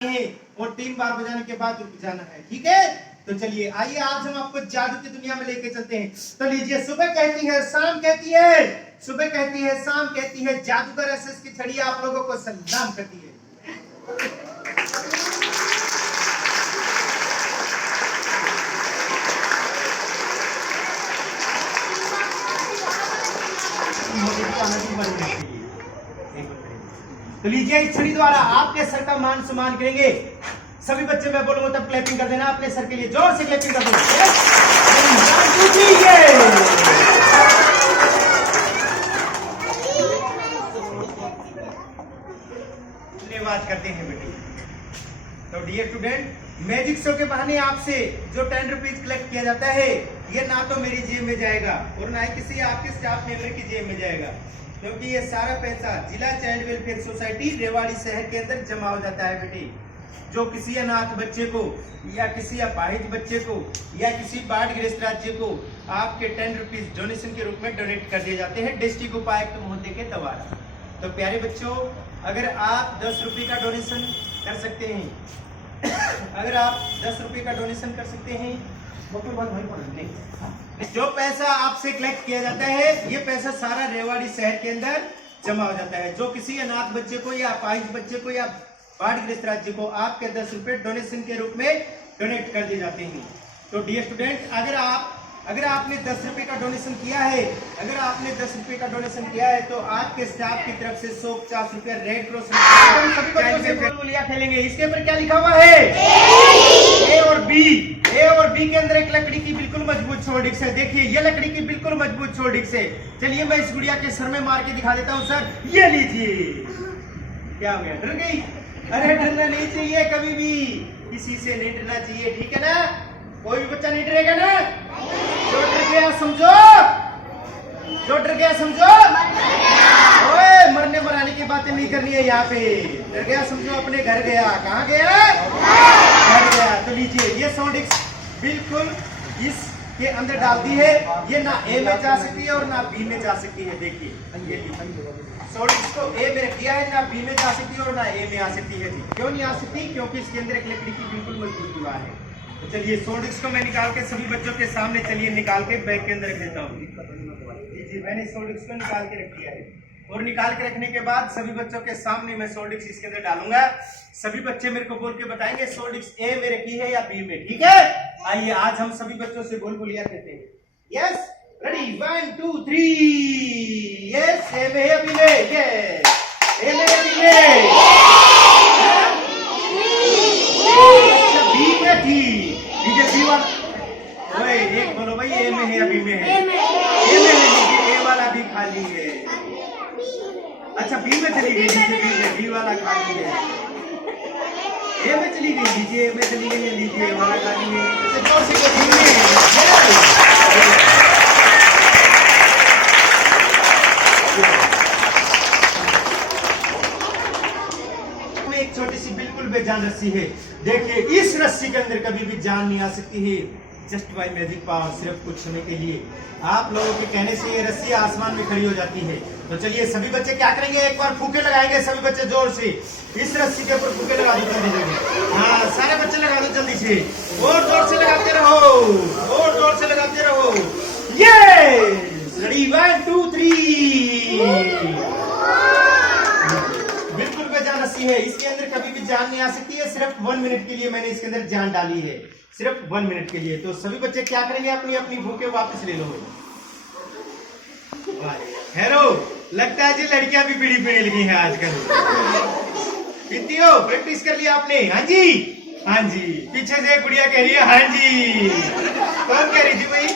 है और 3 बार बजाने के बाद रुक जाना है। ठीक है, तो चलिए आइए आज हम आपको जादू की दुनिया में लेके चलते हैं। तो लीजिए, सुबह कहती है शाम कहती है, सुबह कहती है शाम कहती है, जादूगर एसएस की छड़ी आप लोगों को सलाम करती है। तो लीजिए, इस छड़ी द्वारा आपके सर का मान सम्मान करेंगे। सभी बच्चे मैं बोलूंगा तब क्लैपिंग कर देना, अपने सर के लिए जोर से क्लैपिंग कर दो। धन्यवाद करते हैं बेटे। तो डियर स्टूडेंट, मैजिक शो के बहाने आपसे जो 10 रुपीज कलेक्ट किया जाता है, ये ना तो मेरी जेब में जाएगा और ना ही किसी आपके स्टाफ मेंबर की जेब में जाएगा, क्योंकि ये सारा पैसा जिला चाइल्ड वेलफेयर सोसाइटी रेवाड़ी शहर के अंदर जमा हो जाता है बेटे। जो किसी अनाथ बच्चे को या किसी अपाहिज बच्चे को या किसी बाढ़ग्रस्त राज्य को आपके 10 रुपीज डोनेशन के रूप में डोनेट कर दिए जाते हैं डिस्ट्रिक्ट उपायुक्त महोदय के द्वारा। तो प्यारे बच्चों, अगर आप 10 रुपये का डोनेशन कर सकते हैं, अगर आप 10 रुपये का डोनेशन कर सकते हैं, नहीं, जो पैसा आपसे कलेक्ट किया जाता है, ये पैसा सारा रेवाड़ी शहर के अंदर जमा हो जाता है। जो किसी अनाथ बच्चे को या अपाहिज बच्चे को या बाढ़ग्रस्त राज्य को आपके 10 रुपये डोनेशन के रूप में डोनेट कर दिए जाते हैं। तो डियर स्टूडेंट, अगर आपने 10 रुपये का डोनेशन किया है, अगर आपने 10 रुपये का डोनेशन किया है, तो आपके स्टाफ की तरफ से 150 रुपया रेड क्रॉस खेलेंगे। इसके ऊपर क्या लिखा हुआ है? ए और बी। ए और बी के अंदर एक लकड़ी की बिल्कुल मजबूत छोड़ डिस्क है। देखिए, ये लकड़ी की बिल्कुल मजबूत छोड़ डिस्क है। चलिए मैं इस गुड़िया के सर में मार के दिखा देता हूँ सर। ये लीजिए। क्या हो गया, डर गई? अरे डरना नहीं चाहिए, कभी भी किसी से नहीं डरना चाहिए, ठीक है ना? कोई भी बच्चा नहीं डरेगा ना? जो डर गया समझो, जो डर गया समझो, ओए मरने मराने की बातें नहीं करनी है यहाँ पे। डर गया समझो अपने घर गया। कहाँ गया? घर गया। तो लीजिए, ये साउंड डिस्क बिल्कुल इसके अंदर डाल दी है। ये ना ए में जा सकती है और ना बी में जा सकती है। देखिए, ये साउंड डिस्क को ए में रख दिया है, ना बी में जा सकती है और ना ए में आ सकती है। क्यों नहीं आ सकती? क्योंकि इसके अंदर एक लकड़ी की बिल्कुल मजबूत दीवार है। तो चलिए, साउंड डिस्क को मैं निकाल के सभी बच्चों के सामने, चलिए निकाल के बैग के अंदर रख देता हूँ। जी, मैंने साउंड डिस्क को निकाल के रख दिया है और निकाल के रखने के बाद सभी बच्चों के सामने मैं साउंड डिस्क इसके अंदर डालूंगा। सभी बच्चे मेरे को बोल के बताएंगे साउंड डिस्क ए में रखी है या बी में, ठीक है? आइए आज हम सभी बच्चों से बोल बोलिया कहते हैं। Yes, ready, 1 2 3। यस, ए में है, बी में? यस, ए में है, बी में? अच्छा, बी में थी। ठीक है, बी वाला, ओए एक बोलो भाई, ए में है या बी में है? ए में है। ए वाला भी खाली है। अच्छा, बी में चली गई, लीजिए बी वाला खाली है। ए में चली गई, लीजिए ए में चली गई, लीजिए ए वाला खाली है। जोर से एक छोटी सी बिल्कुल बेजान रस्सी है। देखिए, इस रस्सी के अंदर कभी भी जान नहीं आ सकती है, जस्ट बाय मैजिक पावर, सिर्फ कुछ समय के लिए। आप लोगों के कहने से ये रस्सी आसमान में खड़ी हो जाती है। तो चलिए सभी बच्चे क्या करेंगे, एक बार फूके लगाएंगे सभी बच्चे जोर से। इस रस्सी के ऊपर फूके लगा दो जल्दी जल्दी। हाँ, सारे बच्चे लगा दो जल्दी से, और जोर से लगाते रहो, और जोर से लगाते रहो। ये रेडी, 1 2 3। बिल्कुल बेजान रस्सी है, इसके अंदर कभी भी जान नहीं आ सकती है। सिर्फ 1 मिनट के लिए मैंने इसके अंदर जान डाली है, सिर्फ 1 मिनट के लिए। तो सभी बच्चे क्या करेंगे, अपनी अपनी भूखे वापस ले लो। हेरो, लगता है जी लड़कियां भी बीड़ी पीने लगी हैं आजकल। पीती हो? प्रैक्टिस कर लिया आपने? हाँ जी, हाँ जी। पीछे से गुड़िया कह रही है हाँ जी। कौन कह रही थी भाई?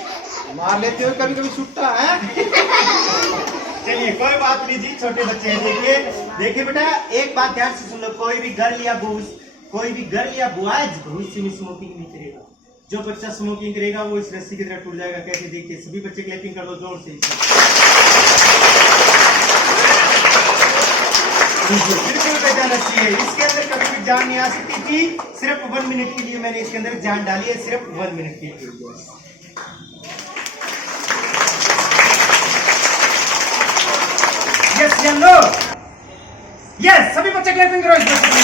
मार लेते हो कभी कभी छुट्टा है। चलिए कोई बात नहीं जी, छोटे बच्चे हैं। देखिए देखिए बेटा, एक बात ध्यान से सुन लो। कोई भी गर्ल या बॉयज घूस से स्मोकिंग नहीं करेगा। जो बच्चा स्मोकिंग करेगा वो इस रस्सी की तरह टूट जाएगा। कैसे? देखिए, सभी बच्चे क्लैपिंग कर दो जोर से। बिल्कुल बेजान रस्सी है, इसके अंदर कभी भी जान नहीं आ सकती थी। सिर्फ 1 मिनट के लिए मैंने इसके अंदर जान डाली है, सिर्फ 1 मिनट के लिए। यस या नो? यस, सभी बच्चे क्लैपिंग करो इस बच्चे।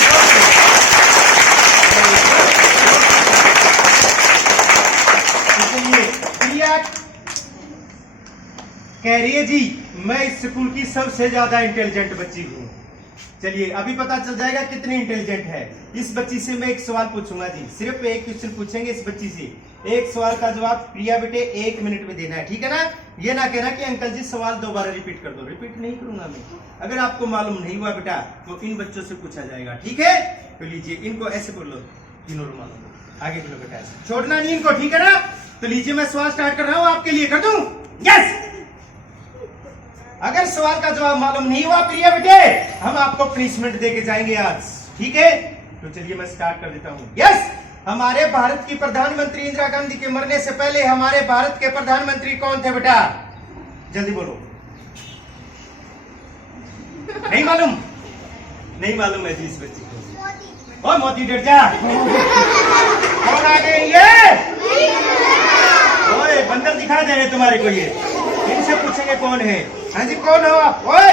कह रही है जी मैं इस स्कूल की सबसे ज्यादा इंटेलिजेंट बच्ची हूँ। चलिए अभी पता चल जाएगा कितनी इंटेलिजेंट है। इस बच्ची से मैं एक सवाल पूछूंगा जी, सिर्फ एक क्वेश्चन पूछेंगे इस बच्ची से। एक सवाल का जवाब प्रिया बेटे 1 मिनट में देना है, ठीक है ना। ये ना कहना कि अंकल जी सवाल दोबारा रिपीट कर दो, रिपीट नहीं करूंगा मैं। अगर आपको मालूम नहीं हुआ बेटा तो इन बच्चों से पूछा जाएगा, ठीक है। तो लीजिए इनको ऐसे बोलो, तीनों मालूम आगे बोलो बेटा, ऐसे छोड़ना नहीं इनको, ठीक है ना। तो लीजिए मैं सवाल स्टार्ट कर रहा हूं, आपके लिए कर दूं? यस। अगर सवाल का जवाब मालूम नहीं हुआ प्रिया बेटे, हम आपको पनिशमेंट देके जाएंगे आज, ठीक है। तो चलिए मैं स्टार्ट कर देता हूं। यस। हमारे भारत की प्रधानमंत्री इंदिरा गांधी के मरने से पहले हमारे भारत के प्रधानमंत्री कौन थे बेटा? जल्दी बोलो। नहीं मालूम? नहीं मालूम है जी इस बच्ची को। ओ मोदी डर जा। कौन आ गए ये? ओए बंदर दिखा दे रहे तुम्हारे को ये, इनसे पूछेंगे कौन है। हाँ जी कौन हो आप? ओए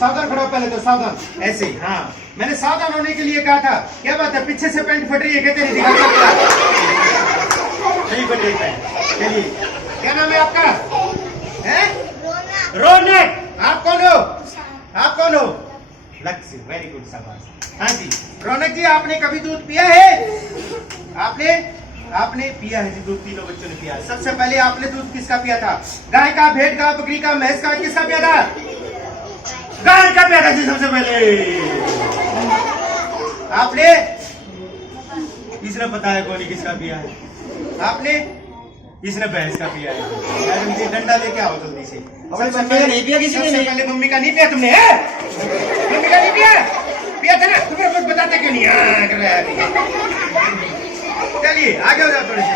सावधान खड़ो पहले तो, सावधान ऐसे। हाँ मैंने सावधान होने के लिए कहा था। क्या बात है पीछे से पैंट फट रही है, कहते नहीं दिखा नहीं फट रही पैंट। चलिए क्या नाम है आपका? है रौनक। आप कौन हो? आप कौन हो? लक्ष्य, वेरी गुड शाबाश। हाँ जी रौनक जी आपने कभी दूध पिया है? आपने पिया है जी दूध, तीनों बच्चों ने पिया है। सबसे पहले आपने दूध किसका पिया था? गाय का, भेड़ का, बकरी का, भैंस का, किसका पिया था? गाय का पिया था जी सबसे पहले। आपने? किसने बताया कौन किसका पिया है? आपने? किसने भैंस का पिया है? मुझे डंडा लेके आओ जल्दी से। नहीं पिया किसी ने? पहले मम्मी का नहीं पिया तुमने? मम्मी का नहीं पिया? पिया था ना, तुम्हें कुछ बताते क्यों नहीं? चलिए आगे हो जाओ थोड़े से।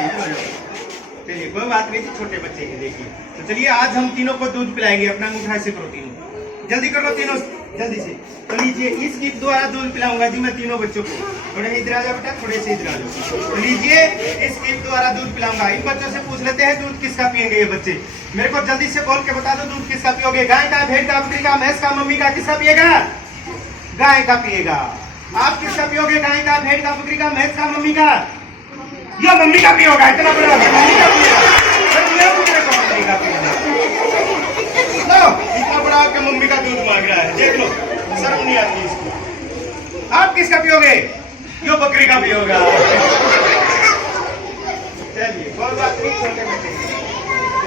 चलिए कोई बात नहीं, छोटे बच्चे हैं देखिए। तो चलिए आज हम तीनों को दूध पिलाएंगे। अपना अंगूठा से करो तीनों, जल्दी कर लो तीनों जल्दी से। तो लीजिए इस गिफ्ट द्वारा दूध पिलाऊंगा जी मैं तीनों बच्चों को। थोड़े इधर आ जाओ बेटा, थोड़े से इधर आ जाओ। तो लीजिए इस गिफ्ट द्वारा दूध पिलाऊंगा। इन बच्चों से पूछ लेते हैं दूध किसका पियेंगे ये बच्चे। मेरे को जल्दी से बोल के बता दो दूध किसका पियोगे? गाय का, भेड़ का, बकरी का, भैंस का, मम्मी का, किसका पिएगा? गाय का पिएगा। आप किसका पियोगे? गाय का, भेड़ का, बकरी का, भैंस का, मम्मी का? ये मम्मी का भी होगा, इतना बड़ा मम्मी का भी होगा। इतना बड़ा आपके मम्मी का दूध मांग रहा है, देख लो शर्म नहीं आती इसको। आप किसका पियोगे? यो बकरी का भी होगा। चलिए कोई बात नहीं, छोटे बच्चे।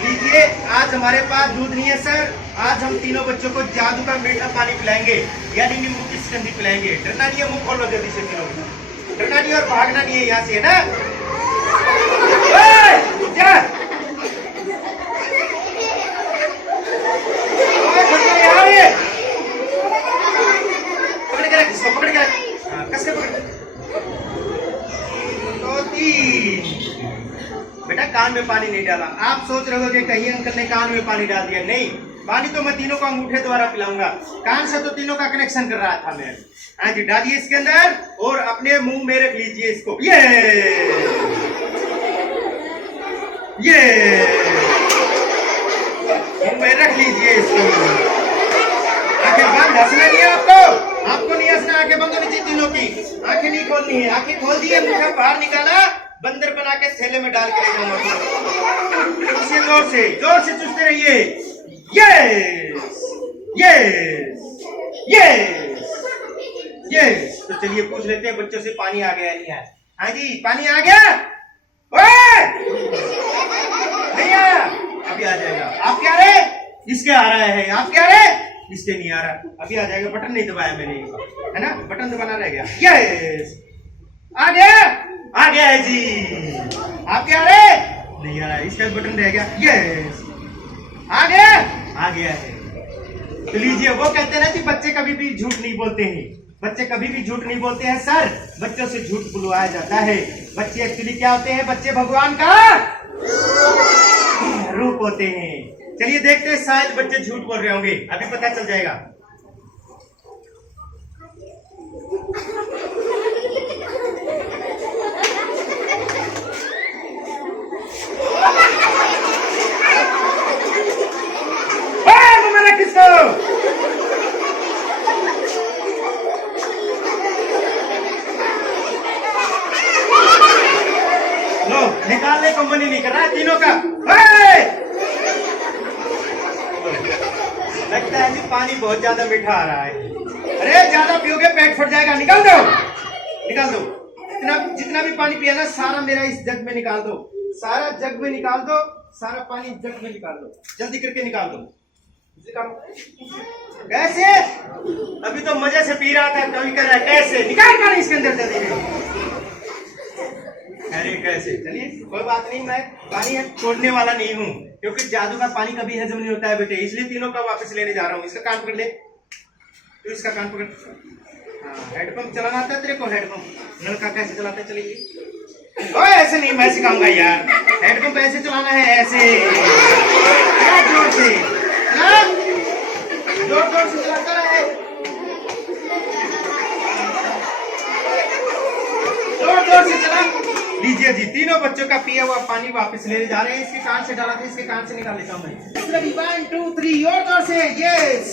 लीजिए आज हमारे पास दूध नहीं है सर, आज हम तीनों बच्चों को जादू का मीठा पानी पिलाएंगे, यानी नींबू की सिकंजी पिलाएंगे। डरना नहीं है, मुंह खोलो जल्दी से तीनों। डरना नहीं और भागना नहीं है यहाँ से, है ना। पकड़ के रख इसको, पकड़ के रख, कस के पकड़। तो 3 बेटा कान में पानी नहीं डाला। आप सोच रहे हो कि कहीं अंकल ने कान में पानी डाल दिया, नहीं। पानी तो मैं तीनों को अंगूठे द्वारा पिलाऊंगा, कान से तो तीनों का कनेक्शन कर रहा था मैं। हाँ जी डालिए इसके अंदर और अपने मुंह में रख लीजिए इसको। ये मुंह में रख लीजिए इसको। आंखें बंद, हंसना नहीं है आपको, आपको नहीं हंसना। आंखें बंद होनी चाहिए तीनों की, आंखें नहीं खोलनी है। आंखें खोल दी है, मुंह बाहर निकाला, बंदर बना के थैले में डाल के ले जाऊंगा। उसे जोर से चूसते रहिए। Yes yes yes yes. तो चलिए पूछ लेते हैं बच्चों से पानी आ गया नहीं है? हाँ जी पानी आ गया? ओए नहीं आया, अभी आ जाएगा। आप क्या रहे? इसके आ रहा है। आप क्या रहे? इसके नहीं आ रहा, अभी आ जाएगा। बटन नहीं दबाया मैंने, है ना, बटन दबाना रह गया। यस आ गया, आ गया है जी। आप क्या रहे? नहीं आ रहा, इसका बटन रह गया। यस आ गया, आ गया है। तो लीजिए वो कहते हैं ना कि बच्चे कभी भी झूठ नहीं बोलते हैं। बच्चे कभी भी झूठ नहीं बोलते हैं सर, बच्चों से झूठ बुलवाया जाता है। बच्चे एक्चुअली क्या होते हैं? बच्चे भगवान का रूप होते हैं। चलिए देखते हैं, शायद बच्चे झूठ बोल रहे होंगे, अभी पता चल जाएगा। किसको लो निकालने को मन ही नहीं कर रहा है तीनों का। लगता है जी पानी बहुत ज्यादा मीठा आ रहा है। अरे ज्यादा पियोगे पेट फट जाएगा, निकाल दो, निकाल दो। जितना जितना भी पानी पिया ना सारा मेरा इस जग में निकाल दो, सारा जग में निकाल दो, सारा पानी जग में निकाल दो, जल्दी करके निकाल दो। कैसे? अभी तो मजे से पी रहा था, कभी कर रहा है कैसे? निकाल कर इसके अंदर जल्दी में। अरे कैसे? चलिए कोई बात नहीं, मैं पानी छोड़ने वाला नहीं हूँ, क्योंकि जादू का पानी कभी हजम नहीं होता है बेटे, इसलिए तीनों का वापस लेने जा रहा हूँ। इसका कान पकड़ ले, तू इसका कान पकड़। हाँ, हैंडपंप चलाना आता है तेरे को? हैंडपंप नल का कैसे चलाते चलिए। ओए ऐसे नहीं, मैं सिखाऊंगा यार। हैंडपंप ऐसे चलाना है, ऐसे जोर से, जोर जोर से चलाता रहे, जोर जोर से चला। लीजिए जी, तीनों बच्चों का पिया हुआ पानी वापस लेने जा रहे हैं। इसके कान से डाला था, इसके कान से निकाल लेता हूँ मैं। 1 2 3 और जोर से, यस।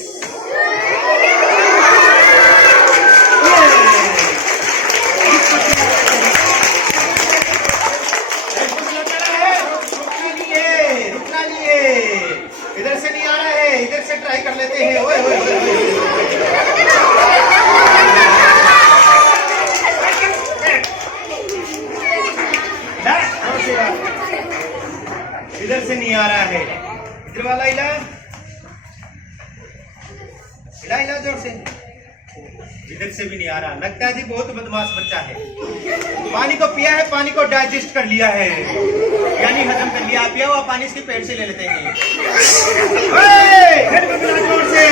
रुकना नहीं है, इधर से नहीं आ रहा है, इधर से ट्राई कर लेते हैं। ओए ओए ओए इधर से नहीं आ रहा है, इधर वाला हिला, हिला हिला जोर से। इधर से भी नहीं आ रहा, लगता है जी बहुत बदमाश बच्चा है। पानी को पिया है, पानी को डाइजेस्ट कर लिया है, यानी हजम कर लिया। पिया हुआ पानी इसके पेट से ले लेते हैं। जोर से